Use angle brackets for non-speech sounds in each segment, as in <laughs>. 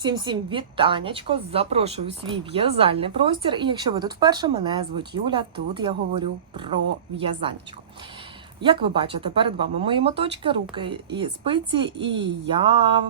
Всім всім вітанечко! Запрошую у свій в'язальний простір. І якщо ви тут вперше, мене звуть Юля. Тут я говорю про в'язанечко. Як ви бачите, перед вами мої моточки, руки і спиці, і я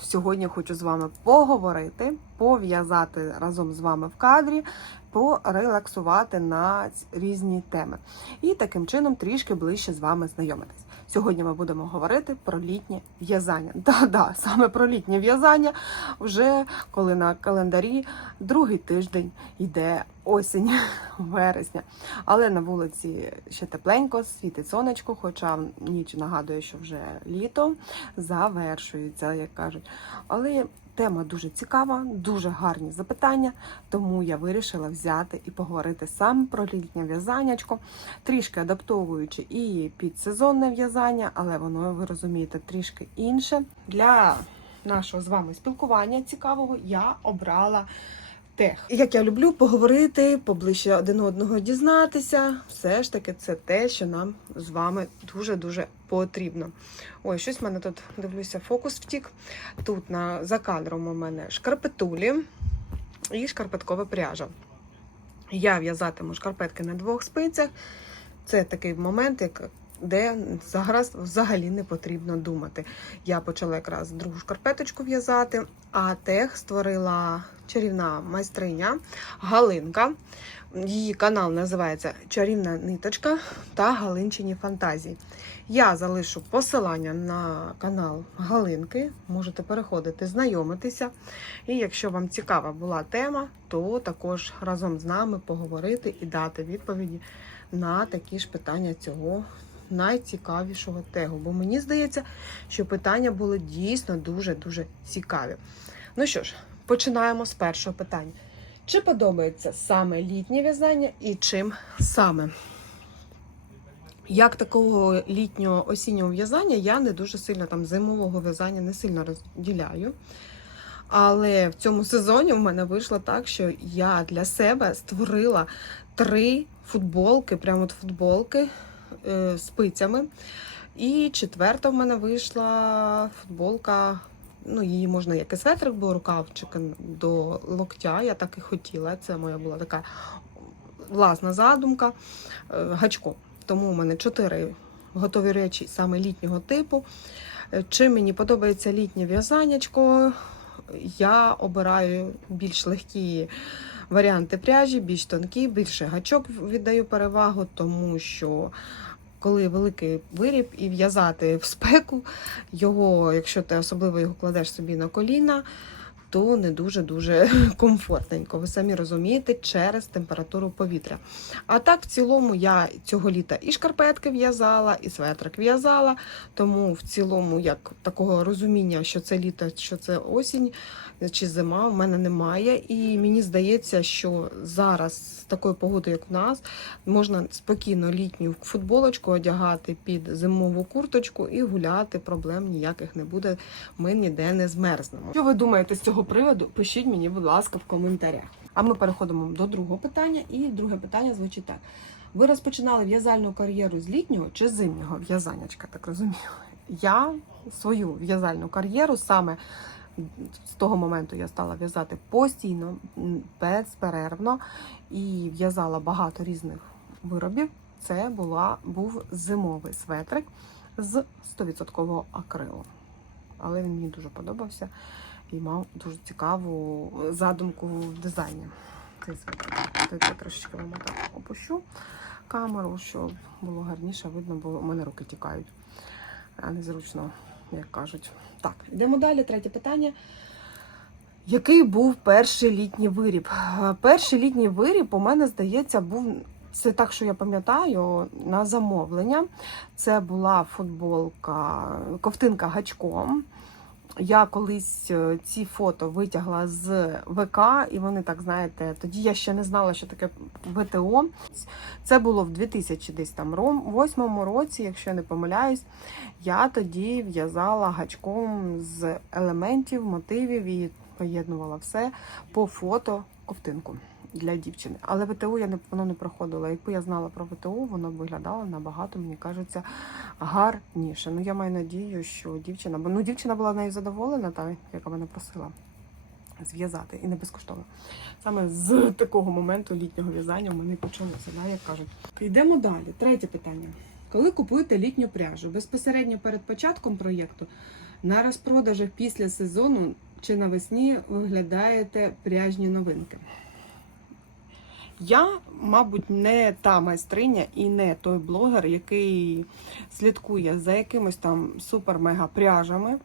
сьогодні хочу з вами поговорити, пов'язати разом з вами в кадрі, порелаксувати на різні теми. І таким чином трішки ближче з вами знайомитись. Сьогодні ми будемо говорити про літнє в'язання. <laughs> Да-да, саме про літнє в'язання, вже коли на календарі другий тиждень йде осінь, <laughs> вересня. Але на вулиці ще тепленько, світить сонечко, хоча ніч нагадує, що вже літо завершується, як кажуть. Але тема дуже цікава, дуже гарні запитання, тому я вирішила взяти і поговорити саме про літнє в'язанячко, трішки адаптовуючи і під сезонне в'язання, але воно, ви розумієте, трішки інше. Для нашого з вами спілкування цікавого я обрала тех. Як я люблю поговорити, поближче один одного дізнатися, все ж таки це те, що нам з вами дуже-дуже потрібно. Ой, щось в мене тут дивлюся, фокус втік. Тут на, за кадром у мене шкарпетулі і шкарпеткова пряжа. Я в'язатиму шкарпетки на двох спицях. Це такий момент, як де зараз взагалі не потрібно думати. Я почала якраз другу шкарпеточку в'язати, а тех створила чарівна майстриня Галинка. Її канал називається Чарівна ниточка та Галинчині фантазії. Я залишу посилання на канал Галинки. Можете переходити, знайомитися. І якщо вам цікава була тема, то також разом з нами поговорити і дати відповіді на такі ж питання цього найцікавішого тегу. Бо мені здається, що питання були дійсно дуже-дуже цікаві. Ну що ж, починаємо з першого питання. Чи подобається саме літнє в'язання і чим саме? Як такого літнього осіннього в'язання я не дуже сильно там зимового в'язання не сильно розділяю. Але в цьому сезоні в мене вийшло так, що я для себе створила три футболки, прямо от футболки спицями. І четверта в мене вийшла футболка. Ну, її можна як і светрик, бо рукавчик до локтя. Я так і хотіла. Це моя була така власна задумка е, гачко. Тому у мене чотири готові речі саме літнього типу. Е, Чим мені подобається літнє в'язаннячко, я обираю більш легкі варіанти пряжі, більш тонкі, більше гачок віддаю перевагу, тому що коли великий виріб і в'язати в спеку, його, якщо ти особливо його кладеш собі на коліна, то не дуже-дуже <laughs> комфортненько. Ви самі розумієте, через температуру повітря. А так, в цілому, я цього літа і шкарпетки в'язала, і светрик в'язала. Тому в цілому, як такого розуміння, що це літо, що це осінь чи зима, в мене немає. І мені здається, що зараз з такою погодою, як у нас, можна спокійно літню футболочку одягати під зимову курточку і гуляти. Проблем ніяких не буде. Ми ніде не змерзнемо. Що ви думаєте з цього приводу? Пишіть мені, будь ласка, в коментарях. А ми переходимо до другого питання. І друге питання звучить так: ви розпочинали в'язальну кар'єру з літнього чи зимнього в'язанячка, так розумію? Я свою в'язальну кар'єру саме з того моменту я стала в'язати постійно, безперервно і в'язала багато різних виробів. Це була, був зимовий светрик з 100% акрилу. Але він мені дуже подобався і мав дуже цікаву задумку в дизайні. Цей. Я трошечки вам так опущу камеру, щоб було гарніше видно, бо у мене руки тікають. А незручно, як кажуть. Так, йдемо далі. Третє питання. Який був перший літній виріб? Е, Перший літній виріб у мене, здається, був це так, що я пам'ятаю, на замовлення. Це була футболка, ковтинка гачком. Я колись е, ці фото витягла з ВК, і вони так знаєте, тоді я ще не знала, що таке ВТО. Це було в 2000 десь там восьмому році, якщо я не помиляюсь. Я тоді в'язала гачком з елементів, мотивів і поєднувала все по фото ковтинку для дівчини. Але ВТУ я не воно не проходила. Якби я знала про ВТУ, воно виглядало набагато, мені кажеться, гарніше. Ну я маю надію, що дівчина, бо ну дівчина була нею задоволена, та яка мене просила. зв'язати і не безкоштовно. Саме з такого моменту літнього в'язання в мене почалося, да, як кажуть. Йдемо далі. Третє питання. Коли купуєте літню пряжу безпосередньо перед початком проєкту, на розпродажах після сезону чи навесні виглядаєте пряжні новинки? Я, мабуть, не та майстриня і не той блогер, який слідкує за якимось там супер-мега пряжами.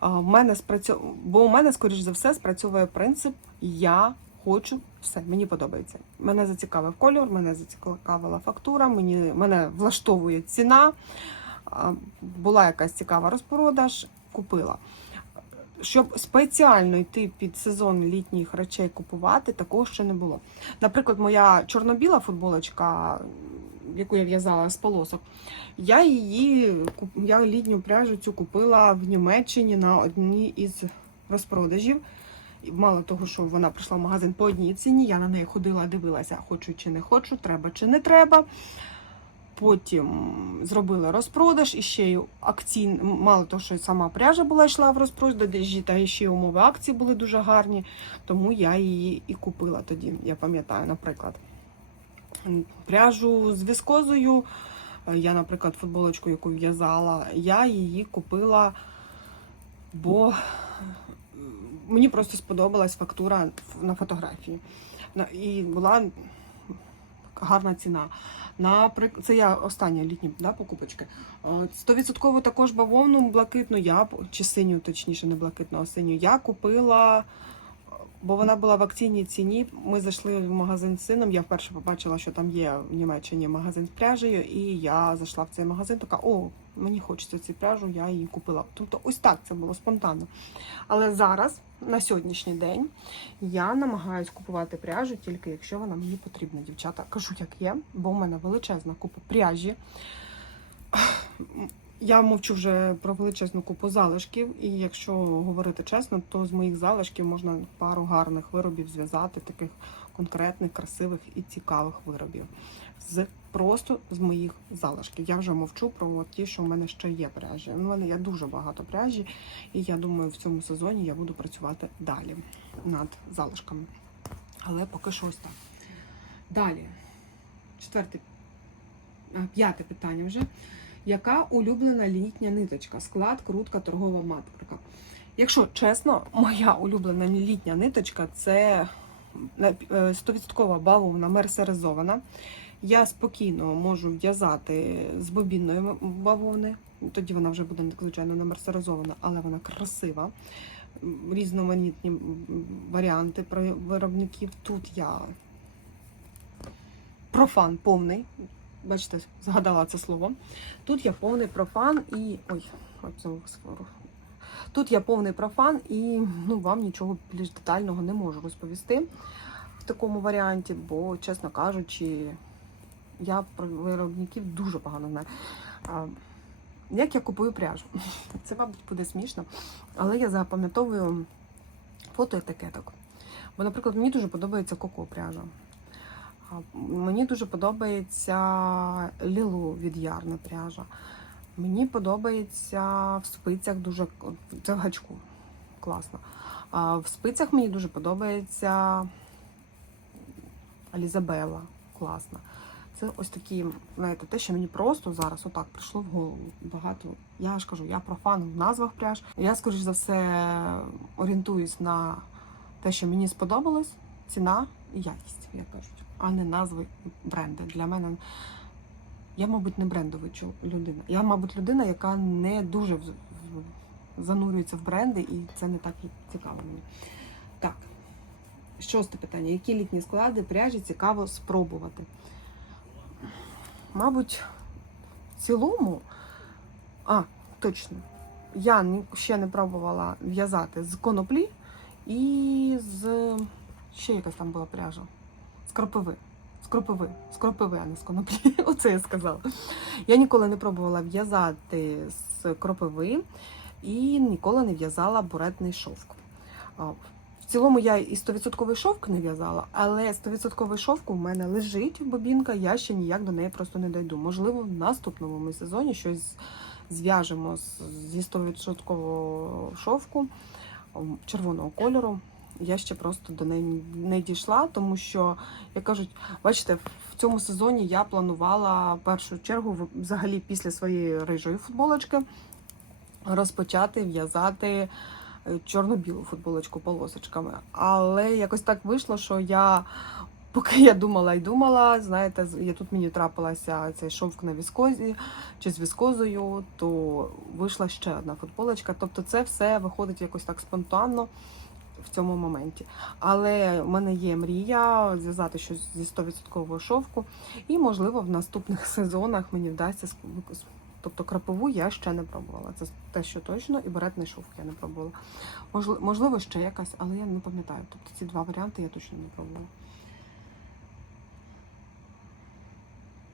В мене спрацьов... Бо у мене, скоріш за все, спрацьовує принцип Я хочу все, мені подобається. Мене зацікавив кольор, мене зацікавила фактура, мені... мене влаштовує ціна. Була якась цікава розпродаж, купила. Щоб спеціально йти під сезон літніх речей купувати, такого ще не було. Наприклад, моя чорно-біла футболочка, яку я в'язала з полосок, я її я літню пряжу цю купила в Німеччині на одній із розпродажів. Мало того, що вона прийшла в магазин по одній ціні, я на неї ходила, дивилася, хочу чи не хочу, треба чи не треба. Потім зробили розпродаж і ще й акцій, мало того, що сама пряжа була йшла в розпродажі, та ще й умови акції були дуже гарні, тому я її і купила тоді, я пам'ятаю, наприклад. Пряжу з віскозою. е, Я, наприклад, футболочку, яку в'язала, я її купила, бо мені просто сподобалась фактура на фотографії. І була гарна ціна. Наприклад, це я остання літні да, покупочки. Е, Стовідсотково також бавовну блакитну, я чи синю, точніше, не блакитну, а синю. Я купила, е, бо вона була в акційній ціні. Ми зайшли в магазин з сином. Я вперше побачила, що там є в Німеччині магазин з пряжею, і я зайшла в цей магазин. Така, о, мені хочеться цю пряжу, я її купила. Тобто, ось так це було спонтанно. Але зараз, на сьогоднішній день, я намагаюсь купувати пряжу тільки якщо вона мені потрібна, дівчата. Кажу, як є, бо в мене величезна купа пряжі. Я мовчу вже про величезну купу залишків, і якщо говорити чесно, то з моїх залишків можна пару гарних виробів зв'язати, таких конкретних, красивих і цікавих виробів. З просто з моїх залишків. Я вже мовчу про ті, що в мене ще є пряжі. У мене є дуже багато пряжі, і я думаю, в цьому сезоні я буду працювати далі над залишками. Але поки що ось так. Далі, четверте, п'яте питання вже. Яка улюблена літня ниточка? Склад, крутка, торгова марка. Якщо чесно, моя улюблена літня ниточка це е, 100% бавовна мерсеризована. Я спокійно можу в'язати з бобінної бавовни. Тоді вона вже буде, звичайно, не мерсеризована, але вона красива. Різноманітні варіанти виробників. Тут я профан повний. Бачите, згадала це слово. Тут я повний профан і. Ой. Тут я повний профан і ну, вам нічого більш детального не можу розповісти в такому варіанті, бо, чесно кажучи, я про виробників дуже погано знаю. Як я купую пряжу? <laughs> Це, мабуть, буде смішно, але я запам'ятовую фото етикеток. Бо, наприклад, мені дуже подобається коко пряжа. Мені дуже подобається лілу від ярна пряжа. Мені подобається в спицях дуже це в гачку. Класно. А в спицях мені дуже подобається Алізабела. Класно. Це ось такі, знаєте, те, що мені просто зараз отак прийшло в голову. Багато. Я ж кажу, я профан в назвах пряж. Я, скоріш за все, орієнтуюсь на те, що мені сподобалось, ціна і якість, як кажуть, а не назви бренди. Для мене я, мабуть, не брендовий чу- людина. Я, мабуть, людина, яка не дуже занурюється в бренди, і це не так цікаво мені. Так, шосте питання. Які літні склади пряжі цікаво спробувати? Мабуть, в цілому, а, точно, я ще не пробувала в'язати з коноплі і з ще якась там була пряжа. З кропиви. З кропиви. З кропиви, а не з коноплі. <laughs> Оце я сказала. Я ніколи не пробувала в'язати з кропиви і ніколи не в'язала буретний шовк. В цілому я і 100% шовк не в'язала, але 100% шовку в мене лежить бобінка, я ще ніяк до неї просто не дойду. Можливо, в наступному ми сезоні щось зв'яжемо зі 100% шовку червоного кольору я ще просто до неї не дійшла, тому що, як кажуть, бачите, в цьому сезоні я планувала першу чергу взагалі після своєї рижої футболочки розпочати в'язати е, чорно-білу футболочку полосочками. Але якось так вийшло, що я, поки я думала і думала, знаєте, я тут мені трапилася цей шовк на віскозі чи з віскозою, то вийшла ще одна футболочка. Тобто це все виходить якось так спонтанно. В цьому моменті. Але в мене є мрія зв'язати щось зі 100% шовку, і, можливо, в наступних <laughs> сезонах мені вдасться Тобто крапову я ще не пробувала. Це те, що точно, і беретний шовк я не пробувала. Можливо, ще якась, але я не пам'ятаю. Тобто ці два варіанти я точно не пробувала.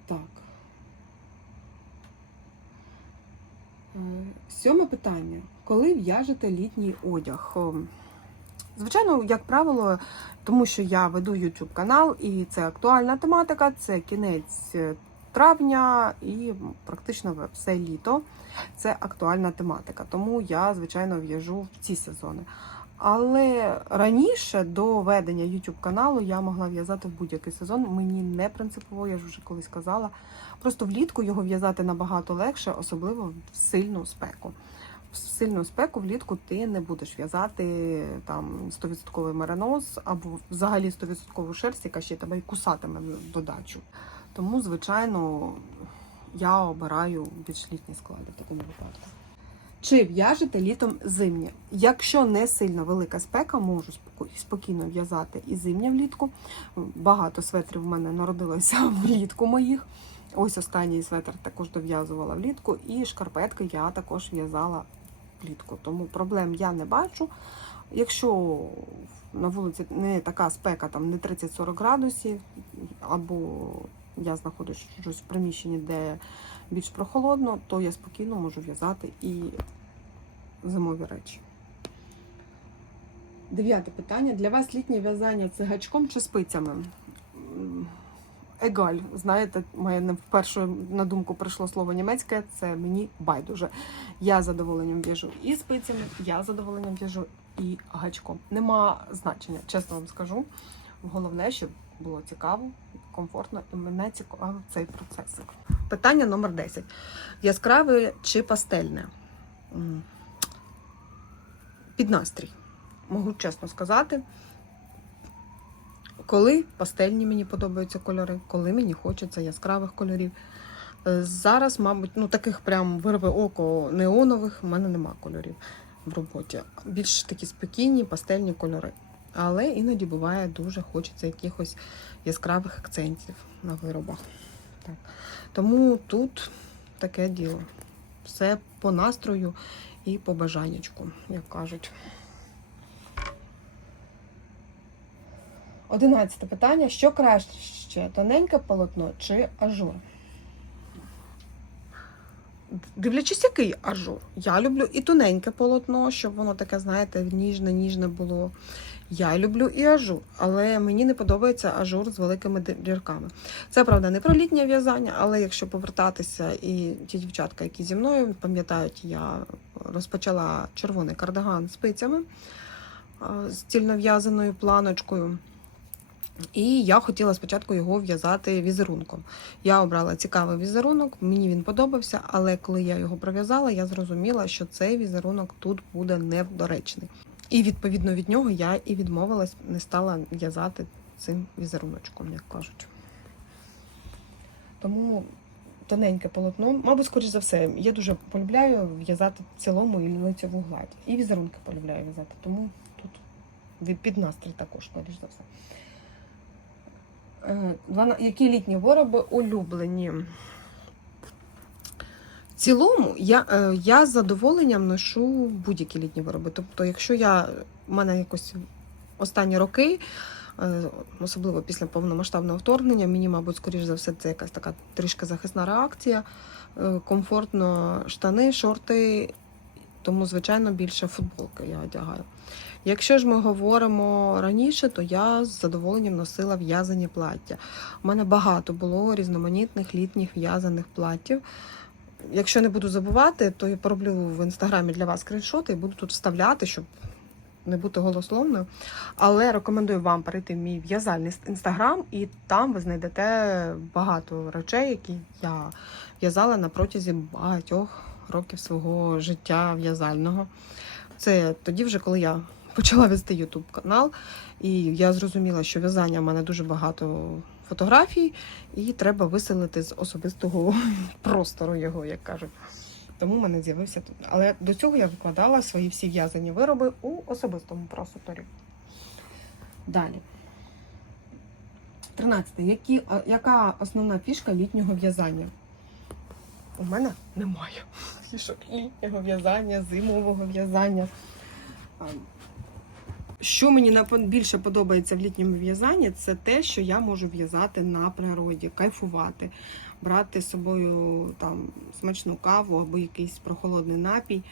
Так. Е, Сьоме питання. Коли в'яжете літній одяг? Звичайно, як правило, тому що я веду YouTube канал, і це актуальна тематика, це кінець е, травня і практично все літо. Це актуальна тематика. Тому я, звичайно, в'яжу в ці сезони. Але раніше до ведення YouTube каналу я могла в'язати в будь-який сезон. Мені не принципово, я ж вже колись казала. Просто влітку його в'язати набагато легше, особливо в сильну спеку. Сильну спеку влітку ти не будеш в'язати там 100% меринос або взагалі 100% шерсть, яка ще тебе і кусатиме в додачу. Тому, звичайно, я обираю більш літні склади в такому випадку. Чи в'яжете літом зимнє? Якщо не сильно велика спека, можу спокійно в'язати і зимнє влітку. Багато светрів в мене народилося <laughs> влітку моїх. Ось останній светр також дов'язувала влітку, і шкарпетки я також в'язала влітку. Тому проблем я не бачу. Якщо на вулиці не така спека, там не 30-40 градусів, або я знаходжусь в приміщенні, де більш прохолодно, то я спокійно можу в'язати і зимові речі. Дев'яте питання. Для вас літнє в'язання це гачком чи спицями? Егаль, знаєте, мене вперше на думку прийшло слово німецьке, це мені байдуже. Я задоволенням в'яжу і спицями, я задоволенням в'яжу і гачком. Нема значення, чесно вам скажу. Головне, щоб було цікаво, комфортно, і мене цікавив цей процес. Питання номер 10. Яскраве чи пастельне? Під настрій. Можу чесно сказати. Коли пастельні мені подобаються кольори, коли мені хочеться яскравих кольорів. Е, Зараз, мабуть, ну таких прям вирве око неонових в мене нема кольорів в роботі. Більш такі спокійні пастельні кольори. Але іноді буває дуже хочеться якихось яскравих акцентів на виробах. Так. Тому тут таке діло. Все по настрою і по бажаннячку, як кажуть. Одинадцяте питання: що краще, тоненьке полотно чи ажур? Дивлячись, який ажур. Я люблю і тоненьке полотно, щоб воно таке, знаєте, ніжне, ніжне було. Я люблю і ажур, але мені не подобається ажур з великими дірками. Це правда не про літнє в'язання, але якщо повертатися, і ті дівчатка, які зі мною пам'ятають, я розпочала червоний кардиган спицями з цільнов'язаною планочкою. І я хотіла спочатку його в'язати візерунком. Я обрала цікавий візерунок, мені він подобався, але коли я його пров'язала, я зрозуміла, що цей візерунок тут буде недоречний. І відповідно від нього я і відмовилась, не стала в'язати цим візеруночком, як кажуть. Тому тоненьке полотно, мабуть, скоріш за все, я дуже полюбляю в'язати в цілому і лицеву гладь. І візерунки полюбляю в'язати, тому тут під настрій також, скоріш за все. Е, Які літні вироби улюблені? В цілому я, е, я з задоволенням ношу будь-які літні вироби. Тобто, якщо я в мене якось останні роки, е, особливо після повномасштабного вторгнення, мені, мабуть, скоріш за все, це якась така трішки захисна реакція. Комфортно штани, шорти, тому, звичайно, більше футболки я одягаю. Якщо ж ми говоримо раніше, то я з задоволенням носила в'язані плаття. У мене багато було різноманітних літніх в'язаних платтів. Якщо не буду забувати, то я пороблю в інстаграмі для вас скріншоти і буду тут вставляти, щоб не бути голословною. Але рекомендую вам перейти в мій в'язальний інстаграм, і там ви знайдете багато речей, які я в'язала на протязі багатьох років свого життя в'язального. Це тоді, вже коли я почала вести YouTube канал, і я зрозуміла, що в'язання в мене дуже багато фотографій, і треба виселити з особистого <laughs> простору його, як кажуть. Тому в мене з'явився тут. Але до цього я викладала свої всі в'язані вироби у особистому просторі. Далі. 13. Які, яка основна фішка літнього в'язання? У мене немає <laughs> фішок літнього в'язання, зимового в'язання. Що мені більше подобається в літньому в'язанні, це те, що я можу в'язати на природі, кайфувати, брати з собою там смачну каву або якийсь прохолодний напій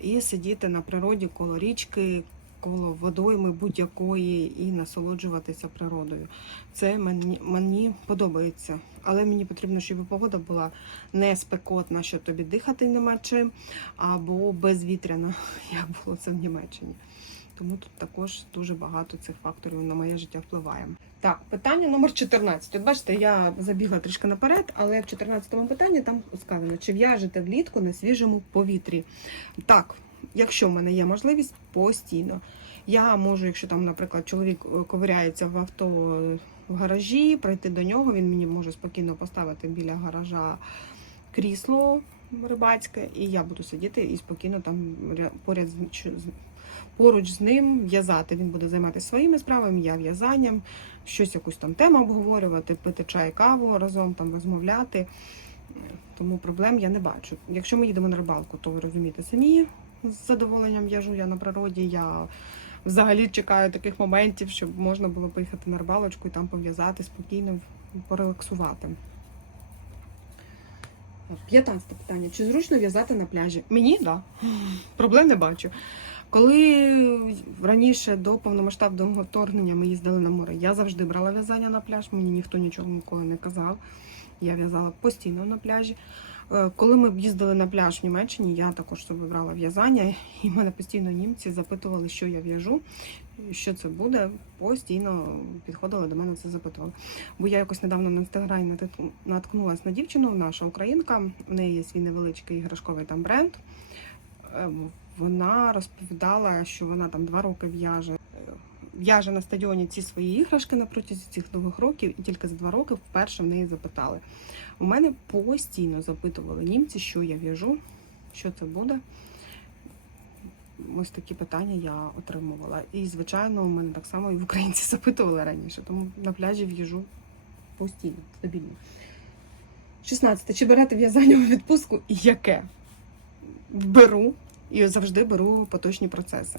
і сидіти на природі коло річки, коло водойми будь-якої і насолоджуватися природою. Це мені, мені подобається. Але мені потрібно, щоб погода була не спекотна, що тобі дихати нема чим, або безвітряна, <laughs> як було це в Німеччині. Тому тут також дуже багато цих факторів на моє життя впливає. Так, питання номер 14. От бачите, я забігла трішки наперед, але в 14 питанні там сказано, чи в'яжете влітку на свіжому повітрі. Так, якщо в мене є можливість, постійно. Я можу, якщо там, наприклад, чоловік е, ковиряється в авто е, в гаражі, прийти до нього, він мені може спокійно поставити біля гаража крісло рибацьке, і я буду сидіти і спокійно там поряд поруч з ним в'язати. Він буде займатися своїми справами, я в'язанням, щось якусь там тему обговорювати, пити чай, каву разом там розмовляти. Тому проблем я не бачу. Якщо ми їдемо на рибалку, то ви розумієте самі з задоволенням в'яжу я на природі. Я взагалі чекаю таких моментів, щоб можна було поїхати на рибалочку і там пов'язати спокійно, порелаксувати. 15 питання. Чи зручно в'язати на пляжі? Мені так. Да. Проблем не бачу. Коли раніше до повномасштабного вторгнення ми їздили на море, я завжди брала в'язання на пляж, мені ніхто нічого ніколи не казав. Я в'язала постійно на пляжі. Е, Коли ми їздили на пляж в Німеччині, я також собі брала в'язання, і мене постійно німці запитували, що я в'яжу, що це буде. Постійно підходили до мене це запитували. Бо я якось недавно на інстаграмі наткнулася на дівчину, наша українка. В неї є свій невеличкий іграшковий там бренд. Вона розповідала, що вона там два роки в'яже. В'яже на стадіоні ці свої іграшки на протязі цих довгих років, і тільки за два роки вперше в неї запитали. У мене постійно запитували німці, що я в'яжу, що це буде. Ось такі питання я отримувала. І, звичайно, у мене так само і в українці запитували раніше, тому на пляжі в'їжу постійно, стабільно. 16. Чи берете в'язання у відпустку яке? Беру і завжди беру поточні процеси.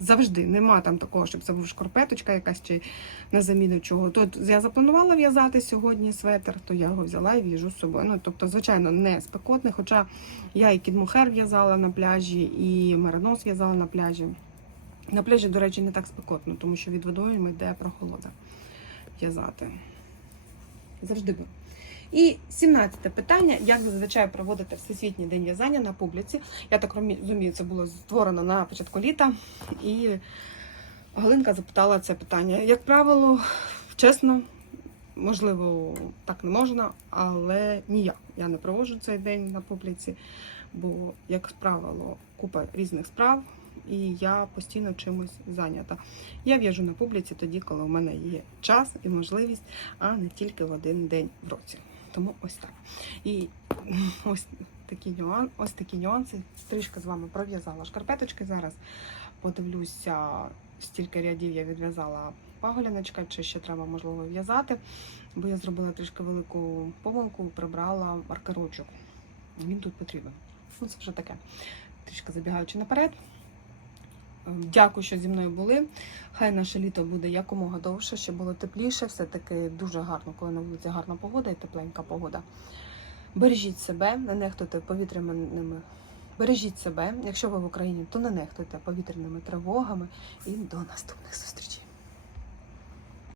Завжди нема там такого, щоб це був шкарпеточка якась чи на заміну чого. Тут я запланувала в'язати сьогодні светр, то я його взяла і в'яжу з собою. Ну, тобто, звичайно, не спекотне, хоча я і кідмухер в'язала на пляжі, і меринос в'язала на пляжі. На пляжі, до речі, не так спекотно, тому що від водою йде прохолода в'язати. Завжди беру. І 17 питання: як зазвичай проводити Всесвітній день в'язання на публіці? Я так розумію, це було створено на початку літа. І Галинка запитала це питання. Як правило, чесно, можливо, так не можна, але ніяк. Я не проводжу цей день на публіці, бо, як правило, купа різних справ, і я постійно чимось зайнята. Я в'яжу на публіці тоді, коли в мене є час і можливість, а не тільки в один день в році. Тому ось так. І ось такі нюанси, ось такі нюанси. Трішки з вами пров'язала шкарпеточки. Зараз подивлюся, стільки рядів я відв'язала паголяночка, чи ще треба можливо в'язати. Бо я зробила трішки велику помилку, прибрала маркерочок. Він тут потрібен. Ну, це вже таке. Трішки забігаючи наперед. Ем, Дякую, що зі мною були. Хай наше літо буде якомога довше, щоб було тепліше. Все-таки дуже гарно, коли на вулиці гарна погода і тепленька погода. Бережіть себе, не нехтуйте повітряними. Бережіть себе. Якщо ви в Україні, то не нехтуйте повітряними тривогами. І до наступних зустрічей.